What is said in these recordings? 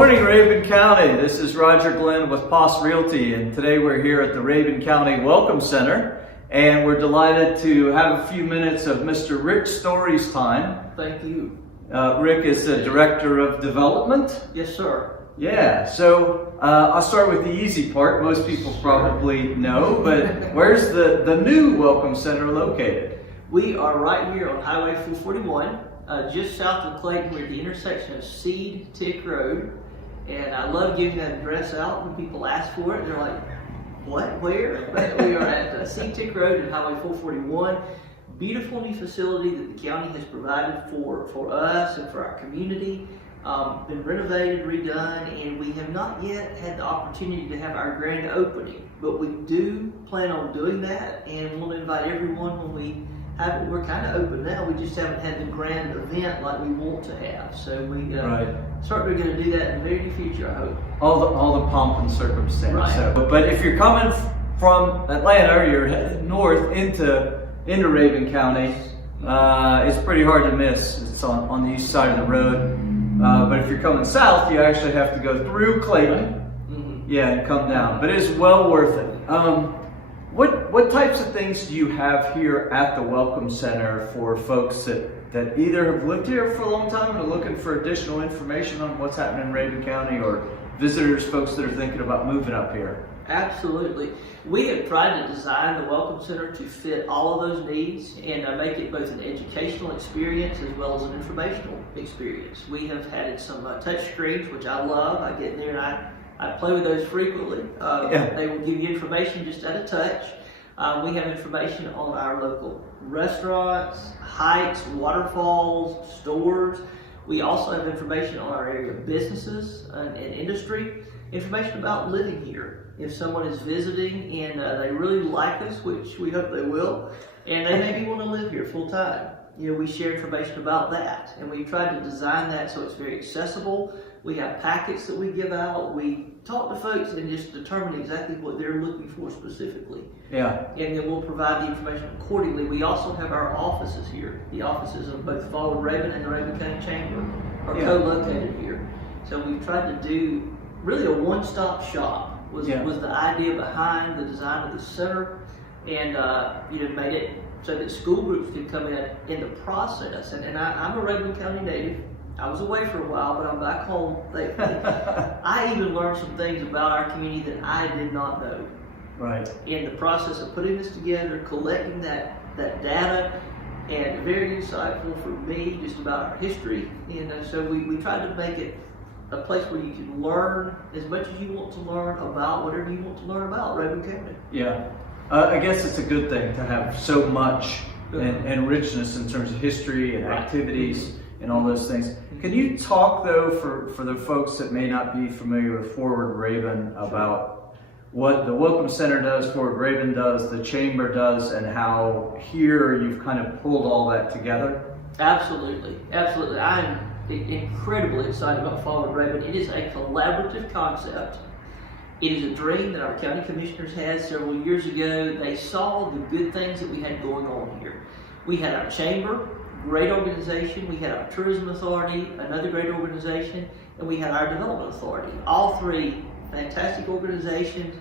morning, Rabun County. This is Roger Glenn with POS Realty, and today we're here at the Rabun County Welcome Center, and we're delighted to have a few minutes of Mr. Rick Story's time. Thank you. Rick is the Director of Development. Yes, sir. Yeah, so I'll start with the easy part. Most people probably know, but where's the new Welcome Center located? We are right here on Highway 441, just south of Clayton. We're at the intersection of Seed Tick Road, and I love giving that address out when people ask for it. They're like, what, where? But we are at Seed Tick Road and Highway 441. Beautiful new facility that the county has provided for us and for our community. Been renovated, redone, and we have not yet had the opportunity to have our grand opening, but we do plan on doing that, and we'll invite everyone when we have it. We're kind of open now, we just haven't had the grand event like we want to have, so we certainly going to do that in the very near future, I hope. All the pomp and circumstance. Right. So, but if you're coming from Atlanta or you're heading north into Rabun County, it's pretty hard to miss. It's on the east side of the road. But if you're coming south, you actually have to go through Clayton, and come down. But it's well worth it. What types of things do you have here at the Welcome Center for folks that either have lived here for a long time and are looking for additional information on what's happening in Rabun County, or visitors, folks that are thinking about moving up here? Absolutely. We have tried to design the Welcome Center to fit all of those needs and make it both an educational experience as well as an informational experience. We have added some touch screens, which I love. I get in there and I play with those frequently. They will give you information just at a touch. We have information on our local restaurants, hikes, waterfalls, stores. We also have information on our area of businesses and industry, information about living here. If someone is visiting and they really like us, which we hope they will, and they maybe want to live here full time, we share information about that. And we've tried to design that so it's very accessible. We have packets that we give out. We talk to folks and just determine exactly what they're looking for specifically. Yeah. And then we'll provide the information accordingly. We also have our offices here. The offices of both Forward Rabun and the Rabun County Chamber are co-located here. So we've tried to do really a one-stop shop was the idea behind the design of the center, and made it so that school groups could come in the process. And I'm a Rabun County native. I was away for a while, but I'm back home. I even learned some things about our community that I did not know. Right. In the process of putting this together, collecting that data, and very insightful for me just about our history. And so we tried to make it a place where you can learn as much as you want to learn about whatever you want to learn about Rabun County. Yeah. I guess it's a good thing to have so much and richness in terms of history and activities and all those things. Can you talk, though, for the folks that may not be familiar with Forward Rabun about what the Welcome Center does, Forward Rabun does, the Chamber does, and how here you've kind of pulled all that together? Absolutely. Absolutely. I'm incredibly excited about Forward Rabun. It is a collaborative concept. It is a dream that our county commissioners had several years ago. They saw the good things that we had going on here. We had our chamber, great organization. We had our tourism authority, another great organization, and we had our development authority. All three fantastic organizations,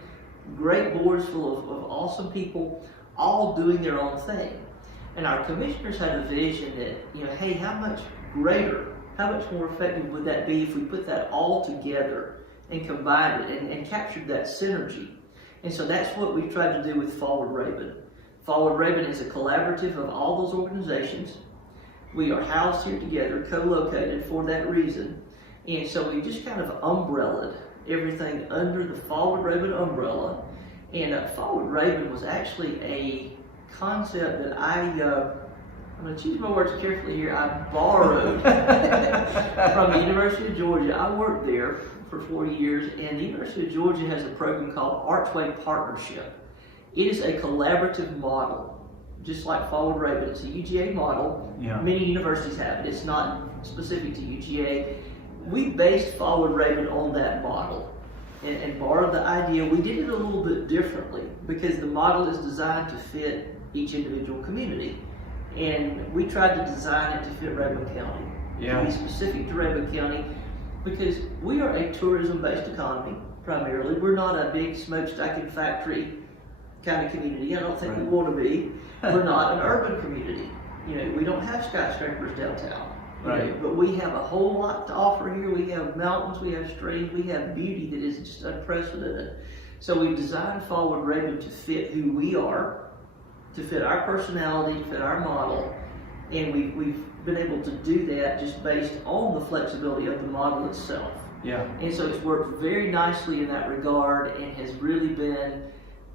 great boards full of awesome people, all doing their own thing. And our commissioners had a vision that, hey, how much greater, how much more effective would that be if we put that all together and combined it and captured that synergy? And so that's what we've tried to do with Forward Rabun. Forward Rabun is a collaborative of all those organizations. We are housed here together, co-located for that reason. And so we just kind of umbrellaed everything under the Forward Rabun umbrella. And Forward Rabun was actually a concept that I'm going to choose my words carefully here. I borrowed from the University of Georgia. I worked there for 40 years, and the University of Georgia has a program called Archway Partnership. It is a collaborative model, just like Forward Rabun. It's a UGA model. Yeah. Many universities have it. It's not specific to UGA. We based Forward Rabun on that model and borrowed the idea. We did it a little bit differently because the model is designed to fit each individual community. And we tried to design it to fit Rabun County, to be specific to Rabun County. because we are a tourism-based economy primarily. We're not a big smokestacking factory kind of community. I don't think we want to be. We're not an urban community. We don't have skyscrapers downtown. But we have a whole lot to offer here. We have mountains, we have streams, we have beauty that is just unprecedented. So we've designed Forward Rabun to fit who we are, to fit our personality, to fit our model, and we've been able to do that just based on the flexibility of the model itself. Yeah. And so it's worked very nicely in that regard and has really been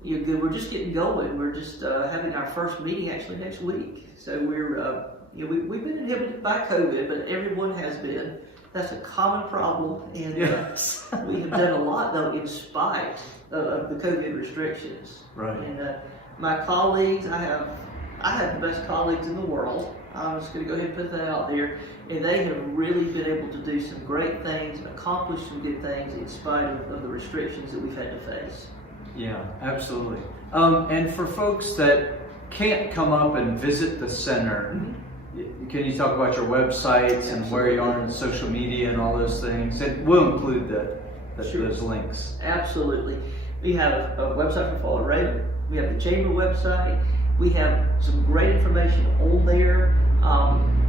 good. We're just getting going. We're just having our first meeting actually next week. So we're we've been inhibited by COVID, but everyone has been. That's a common problem, and yes. We have done a lot though in spite of the COVID restrictions. Right. And my colleagues, I have the best colleagues in the world. I'm just going to go ahead and put that out there. And they have really been able to do some great things and accomplish some good things in spite of the restrictions that we've had to face. Yeah, absolutely. And for folks that can't come up and visit the center, can you talk about your websites and where you are in social media and all those things? And we'll include those links. Absolutely. We have a website for Forward Rabun. We have the chamber website. We have some great information on there.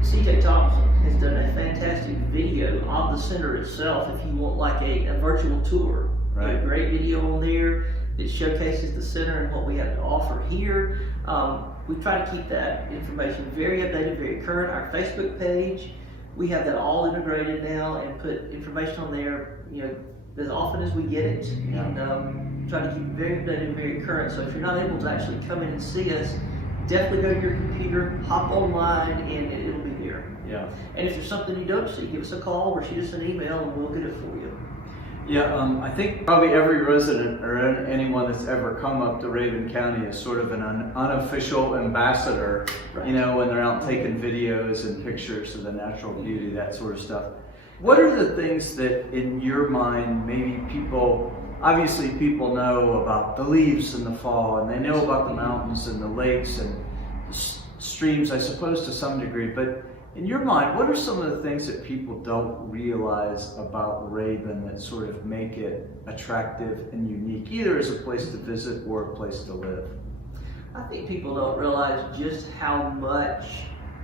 C.J. Thompson has done a fantastic video of the center itself if you want like a virtual tour. Right. A great video on there that showcases the center and what we have to offer here. We try to keep that information very updated, very current. Our Facebook page, we have that all integrated now and put information on there, as often as we get it. And try to keep it very updated and very current. So if you're not able to actually come in and see us, definitely go to your computer, hop online, and it'll be there. Yeah. And if there's something you don't see, give us a call or shoot us an email and we'll get it for you. Yeah, I think probably every resident or anyone that's ever come up to Rabun County is sort of an unofficial ambassador, Right. When they're out taking videos and pictures of the natural beauty, that sort of stuff. What are the things that in your mind maybe obviously people know about the leaves in the fall and they know about the mountains and the lakes and streams, I suppose to some degree, but in your mind, what are some of the things that people don't realize about Rabun that sort of make it attractive and unique, either as a place to visit or a place to live? I think people don't realize just how much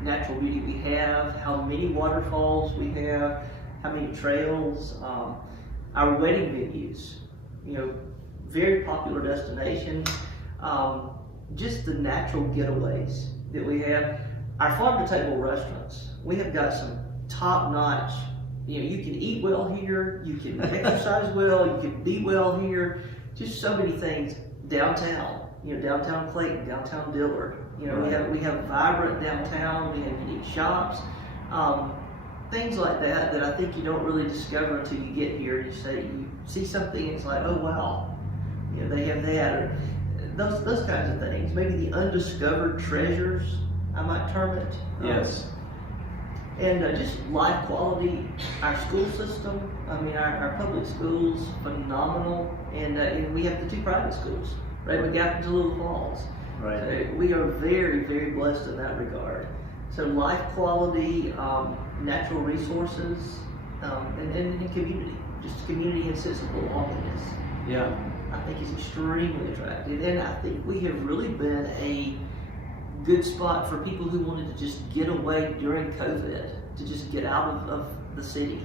natural beauty we have, how many waterfalls we have, how many trails, our wedding venues, very popular destinations, just the natural getaways that we have. Our farm-to-table restaurants, we have got some top-notch, you can eat well here, you can exercise well, you can be well here, just so many things downtown, downtown Clayton, downtown Dillard, we have vibrant downtown, we have unique shops, things like that I think you don't really discover until you get here. You see something, it's like, oh wow, they have that, or those kinds of things, maybe the undiscovered treasures, I might term it. Yes. And just life quality, our school system, our public schools, phenomenal. And we have the 2 private schools, Rabun Gap and Tallulah Falls. Right. So we are very, very blessed in that regard. So life quality, natural resources, and community, just community and sense of belongingness. Yeah. I think is extremely attractive. And I think we have really been a good spot for people who wanted to just get away during COVID, to just get out of the city.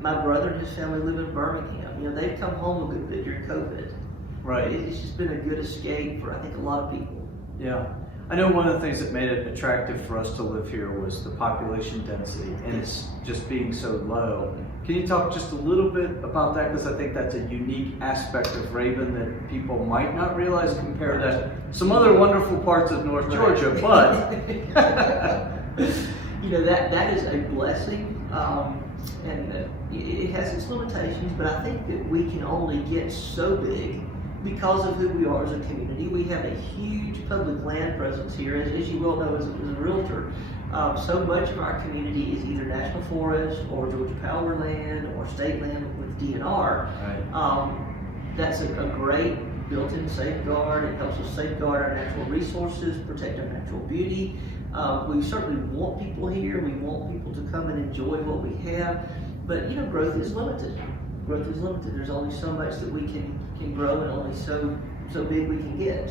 My brother and his family live in Birmingham. They've come home a good bit during COVID. Right. It's just been a good escape for, I think, a lot of people. Yeah. I know one of the things that made it attractive for us to live here was the population density, and it's just being so low. Can you talk just a little bit about that? Because I think that's a unique aspect of Rabun that people might not realize compared to some other wonderful parts of North Georgia, but that is a blessing, and it has its limitations, but I think that we can only get so big because of who we are as a community. We have a huge public land presence here, as you well know as a realtor. So much of our community is either national forest or Georgia Power land or state land with DNR. Right. That's a great built-in safeguard. It helps us safeguard our natural resources, protect our natural beauty. We certainly want people here. We want people to come and enjoy what we have. But growth is limited. Growth is limited. There's only so much that we can grow, and only so big we can get.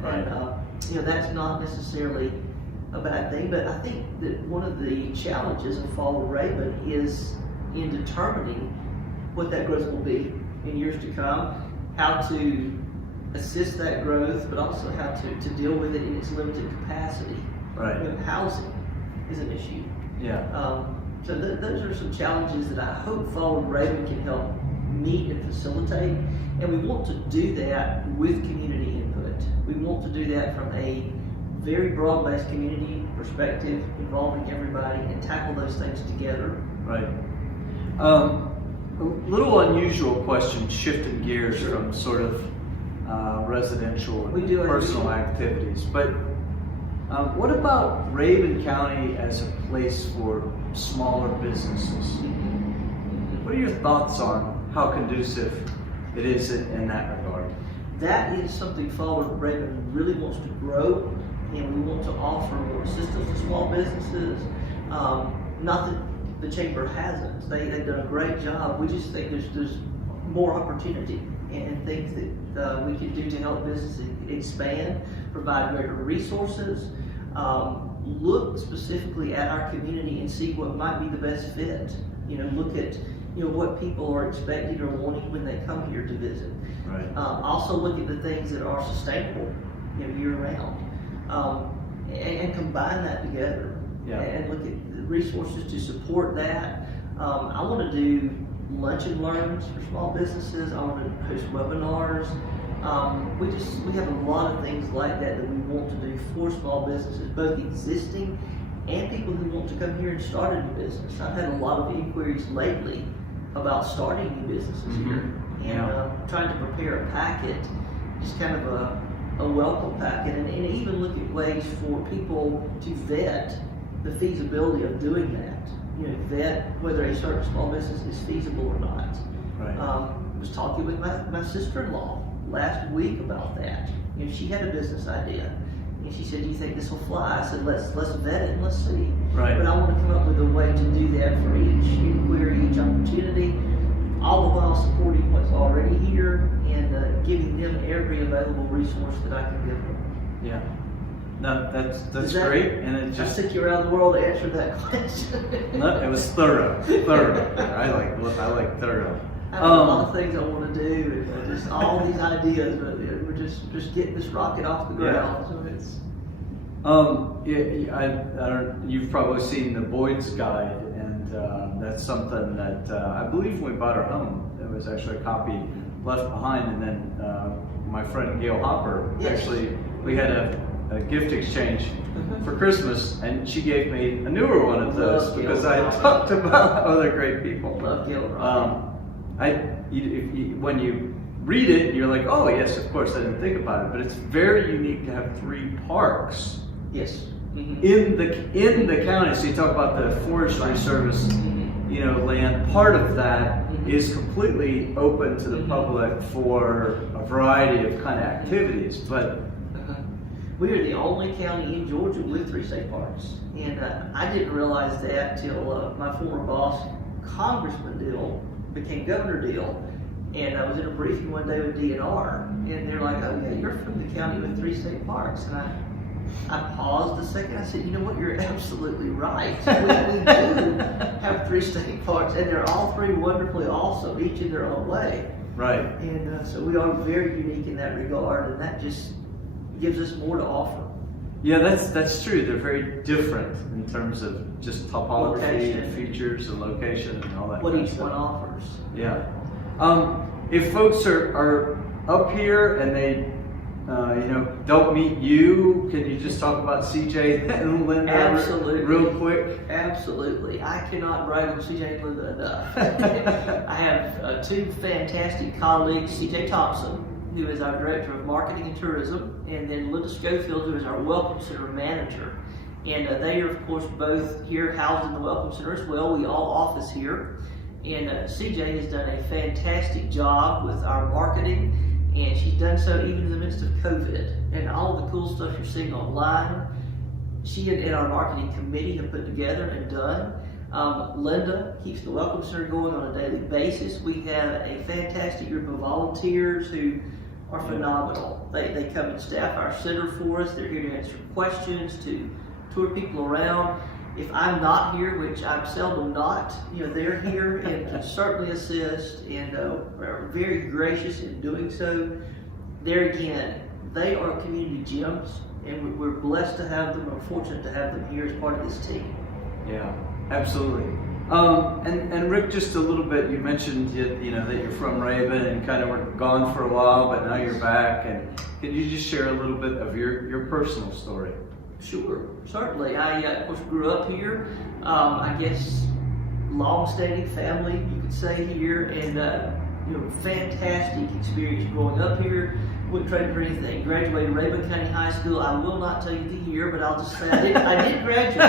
Right. And that's not necessarily a bad thing. But I think that one of the challenges of Forward Rabun is in determining what that growth will be in years to come, how to assist that growth, but also how to deal with it in its limited capacity. Right. Housing is an issue. Yeah. So those are some challenges that I hope Forward Rabun can help meet and facilitate, and we want to do that with community input. We want to do that from a very broad-based community perspective, involving everybody, and tackle those things together. Right. A little unusual question, shifting gears from sort of residential and personal activities, but what about Rabun County as a place for smaller businesses? What are your thoughts on how conducive it is in that regard? That is something Forward Rabun really wants to grow, and we want to offer more assistance to small businesses. Not that the chamber hasn't; they've done a great job. We just think there's more opportunity and things that we can do to help businesses expand, provide greater resources, look specifically at our community and see what might be the best fit. Look at what people are expecting or wanting when they come here to visit. Right. Also look at the things that are sustainable, year round, and combine that together. Yeah. And look at the resources to support that. I want to do lunch and learns for small businesses. I want to host webinars. We have a lot of things like that we want to do for small businesses, both existing and people who want to come here and start a new business. I've had a lot of inquiries lately about starting new businesses here, and trying to prepare a packet, just kind of a welcome packet, and even look at ways for people to vet the feasibility of doing that. Vet whether a certain small business is feasible or not. Right. I was talking with my sister-in-law last week about that. She had a business idea, and she said, "Do you think this will fly?" I said, "Let's vet it and let's see." Right. But I want to come up with a way to do that for each inquiry, each opportunity, all the while supporting what's already here and giving them every available resource that I can give them. Yeah. No, that's great, and it just I took you around the world to answer that question. No, it was thorough. I like thorough. I have a lot of things I want to do, and just all these ideas, but we're just getting this rocket off the ground. So it's. You've probably seen the Boyd's Guide, and that's something that I believe when we bought our home, there was actually a copy left behind, and then my friend Gail Hopper, actually, we had a gift exchange for Christmas, and she gave me a newer one of those because I had talked about other great people. Love Gail. When you read it, you're like, oh yes, of course, I didn't think about it, but it's very unique to have 3 parks. Yes. In the county. So you talk about the Forestry Service, land. Part of that is completely open to the public for a variety of kind of activities, but. We are the only county in Georgia with 3 state parks, and I didn't realize that till my former boss, Congressman Deal, became Governor Deal, and I was in a briefing one day with DNR, and they're like, "Oh yeah, you're from the county with 3 state parks," and I paused a second. I said, "You know what? You're absolutely right. We do have 3 state parks, and they're all 3 wonderfully awesome, each in their own way." Right. And so we are very unique in that regard, and that just gives us more to offer. Yeah, that's true. They're very different in terms of just topography and features and location and all that. What each one offers. Yeah. If folks are up here and they don't meet you, can you just talk about CJ and Linda real quick? Absolutely. I cannot brag on CJ and Linda enough. I have 2 fantastic colleagues, CJ Thompson, who is our Director of Marketing and Tourism, and then Linda Schofield, who is our Welcome Center Manager. And they are, of course, both here housed in the Welcome Center as well. We all office here. And CJ has done a fantastic job with our marketing, and she's done so even in the midst of COVID. And all of the cool stuff you're seeing online, she and our marketing committee have put together and done. Linda keeps the Welcome Center going on a daily basis. We have a fantastic group of volunteers who are phenomenal. They come and staff our center for us. They're here to answer questions, to tour people around. If I'm not here, which I'm seldom not, they're here and can certainly assist, and are very gracious in doing so. There again, they are community gems, and we're blessed to have them. We're fortunate to have them here as part of this team. Yeah, absolutely. And Rick, just a little bit, you mentioned that you're from Rabun and kind of were gone for a while, but now you're back. And can you just share a little bit of your personal story? Sure, certainly. I, of course, grew up here. I guess long-standing family, you could say, here, and fantastic experience growing up here. Wouldn't trade for anything. Graduated Rabun County High School. I will not tell you the year, but I'll just say I did graduate.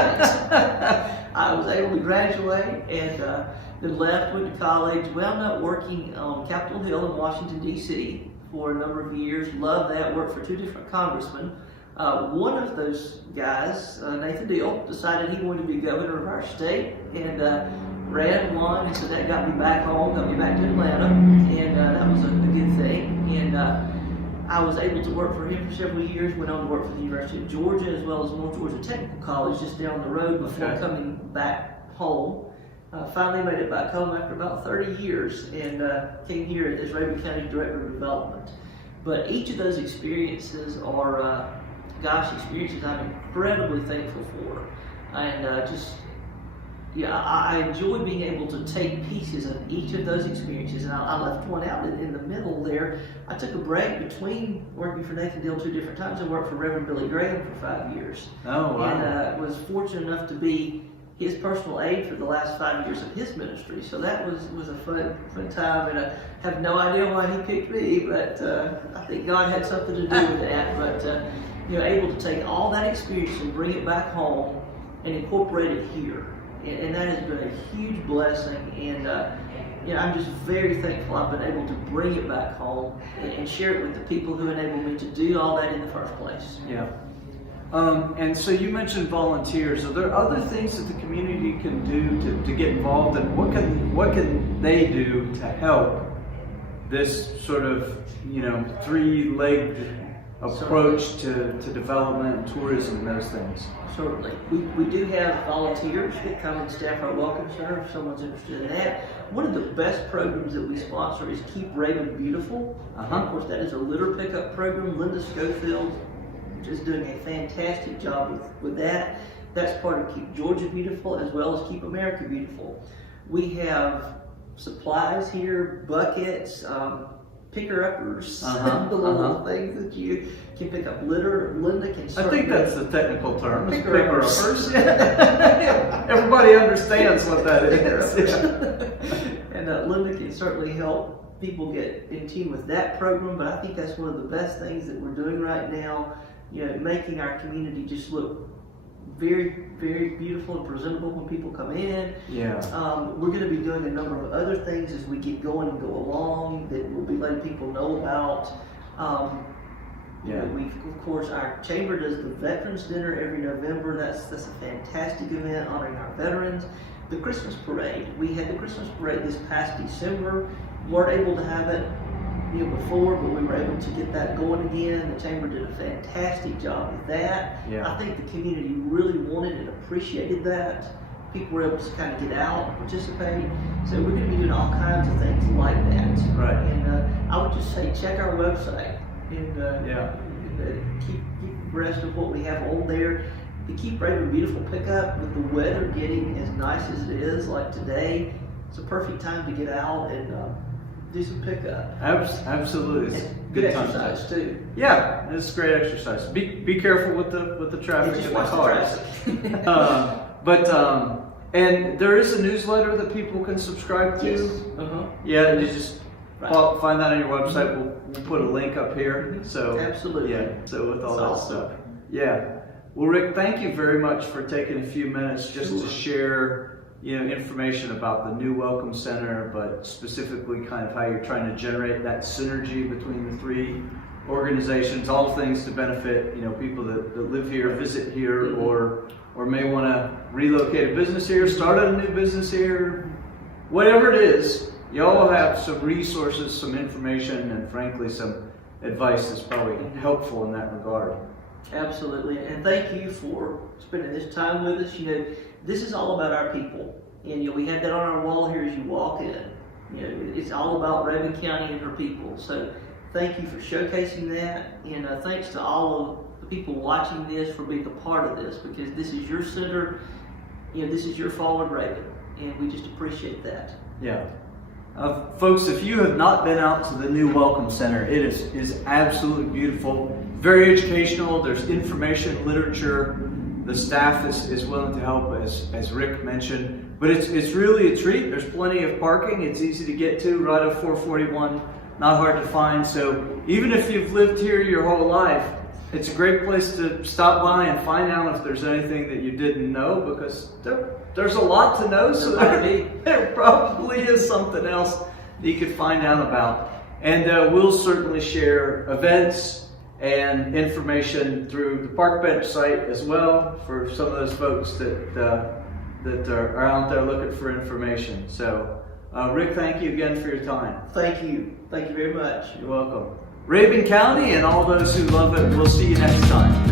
I was able to graduate and then left, went to college, wound up working on Capitol Hill in Washington, D.C. for a number of years. Loved that, worked for 2 different congressmen. One of those guys, Nathan Deal, decided he wanted to be governor of our state and ran, won, and so that got me back home, got me back to Atlanta, and that was a good thing. And I was able to work for him for several years, went on to work for the University of Georgia as well as North Georgia Technical College just down the road before coming back home. Finally made it back home after about 30 years and came here as Rabun County Director of Development. But each of those experiences are, experiences I'm incredibly thankful for. And I enjoy being able to take pieces of each of those experiences, and I left one out in the middle there. I took a break between working for Nathan Deal 2 different times. I worked for Reverend Billy Graham for 5 years. Oh, wow. And was fortunate enough to be his personal aide for the last 5 years of his ministry. So that was a fun time, and I have no idea why he picked me, but I think God had something to do with that. But able to take all that experience and bring it back home and incorporate it here. And that has been a huge blessing, and I'm just very thankful I've been able to bring it back home and share it with the people who enabled me to do all that in the first place. Yeah. And so you mentioned volunteers. Are there other things that the community can do to get involved, and what can they do to help this sort of 3-legged approach to development and tourism and those things? Certainly. We do have volunteers that come and staff our Welcome Center if someone's interested in that. One of the best programs that we sponsor is Keep Rabun Beautiful. Of course, that is a litter pickup program. Linda Schofield is doing a fantastic job with that. That's part of Keep Georgia Beautiful as well as Keep America Beautiful. We have supplies here, buckets, picker-uppers, the little things that you can pick up litter. Linda can I think that's the technical term. Picker-uppers. Everybody understands what that is. And Linda can certainly help people get in tune with that program, but I think that's one of the best things that we're doing right now, making our community just look very, very beautiful and presentable when people come in. Yeah. We're going to be doing a number of other things as we get going and go along that we'll be letting people know about. We, of course, our chamber does the Veterans Dinner every November. That's a fantastic event honoring our veterans. The Christmas Parade. We had the Christmas Parade this past December. Weren't able to have it before, but we were able to get that going again. The chamber did a fantastic job with that. Yeah. I think the community really wanted and appreciated that. People were able to kind of get out and participate. So we're going to be doing all kinds of things like that. Right. And I would just say check our website and keep abreast of what we have on there. The Keep Rabun Beautiful pickup, with the weather getting as nice as it is like today, it's a perfect time to get out and do some pickup. Absolutely, it's good exercise too. Yeah, it's great exercise. Be careful with the traffic and the cars. And there is a newsletter that people can subscribe to. Yes. Yeah, you just find that on your website. We'll put a link up here. So absolutely. Yeah. So with all that stuff. Yeah. Well, Rick, thank you very much for taking a few minutes just to share information about the new Welcome Center, but specifically kind of how you're trying to generate that synergy between the 3 organizations, all things to benefit, people that live here, visit here, or may want to relocate a business here, start a new business here, whatever it is. Y'all have some resources, some information, and frankly some advice that's probably helpful in that regard. Absolutely, and thank you for spending this time with us. This is all about our people, and we have that on our wall here as you walk in. It's all about Rabun County and her people. So thank you for showcasing that, and thanks to all of the people watching this for being a part of this, because this is your center, this is your Forward Rabun, and we just appreciate that. Yeah. Folks, if you have not been out to the new Welcome Center, it is absolutely beautiful, very educational. There's information, literature. The staff is willing to help, as Rick mentioned. But it's really a treat. There's plenty of parking. It's easy to get to, right off 441, not hard to find. So even if you've lived here your whole life, it's a great place to stop by and find out if there's anything that you didn't know, because there's a lot to know, so there probably is something else that you could find out about. And we'll certainly share events and information through the Park Bench site as well for some of those folks that are out there looking for information. So Rick, thank you again for your time. Thank you very much. You're welcome. Rabun County and all those who love it, we'll see you next time.